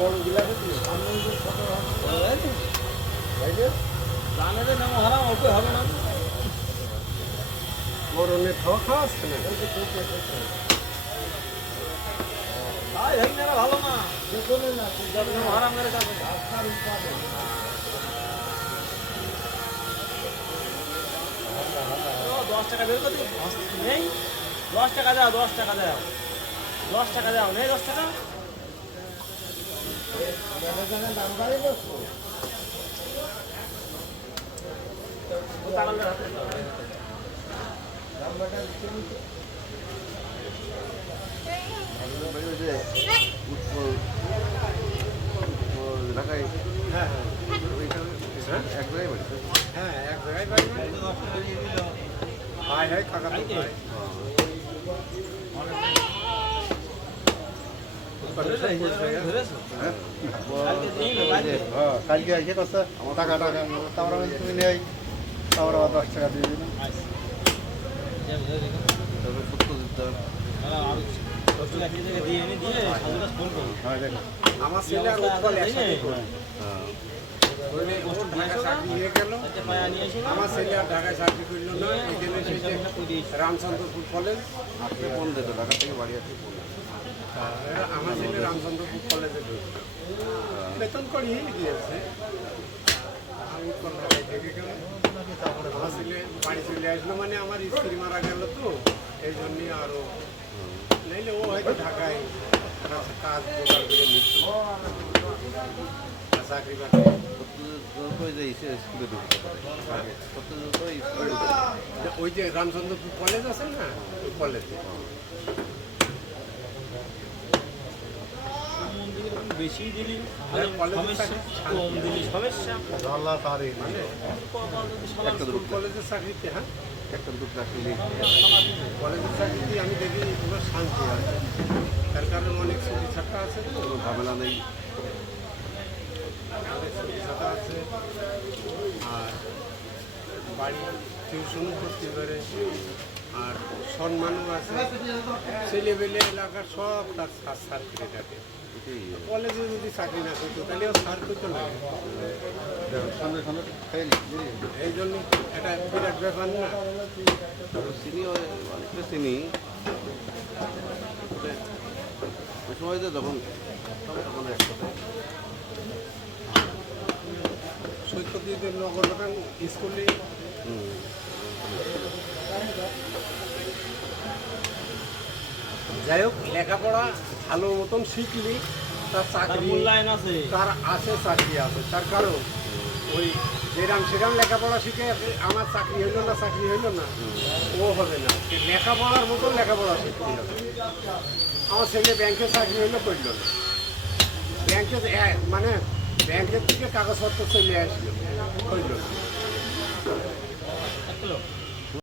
বড় গিলাসে দিয়ে জানে নাম হারাম অল্প হবে না গরমে খাওয়া খাওয়া আসছে না ভালো না হারাম মেরে যাবে 10 টাকা বের করে নেই 10 টাকা দাও 10 টাকা দাও 10 টাকা দাও নেই 10 টাকা দাম বাড়িয়ে দাও কালকে এসে করছে টাকা টাকা তারপর আমি তুমি নেই তারপর আবার 10 টাকা দিয়ে দিলাম আমার ছেলে আর উৎপল একসাথে আমার ছেলে আর ঢাকায় চাকরি করলো না রামচন্দ্রপুর কলেজ আপনি কোন দিত ঢাকা থেকে বাড়ি আসতে আমার ছেলে রামচন্দ্রপুর কলেজে বেতন করিয়ে গিয়েছে আমার ছেলে বাড়ি চলে আসলো মানে আমার স্ত্রী মারা গেল তো এই জন্যই আরো নাইলে ও হয়তো ঢাকায় কাজ জোগাড় করে নিচ্ছিল চাকরি বাকরি ওই যে রামচন্দ্রপুর কলেজ আছে না ওই কলেজে বেশি দিলি সমস্যা কলেজের চাকরিতে হ্যাঁ একটা দুটো চাকরি কলেজের চাকরিতে আমি দেখি তোমার শান্তি আছে তার কারণে অনেক ছুটি ছাটা আছে কোনো ঝামেলা নেই অনেক ছুটি ছাটা আছে আর বাড়ি টিউশনও করতে পারে আর সম্মানও আছে ছেলেবেলে এলাকার সব তার সার করে থাকে কলেজে যদি চাকরি না করতো তাহলে ও সার করতো না এই জন্য এটা বিরাট ব্যাপার না চিনি অনেকটা চিনি ওই সময় তো যখন সৈকতের নগর দোকান স্কুলে যাই হোক লেখাপড়া ভালো মতন শিখলি তার চাকরি তার আছে চাকরি আছে তার কারণ ওই যেরাম সেরাম লেখাপড়া শিখে আমার চাকরি হইল না চাকরি হইল না ও হবে না লেখাপড়ার মতন লেখাপড়া শিখতে হবে আমার ছেলে ব্যাংকে চাকরি হইলো করল না ব্যাংকে মানে ব্যাংকের থেকে কাগজপত্র চলে আসলো হইল না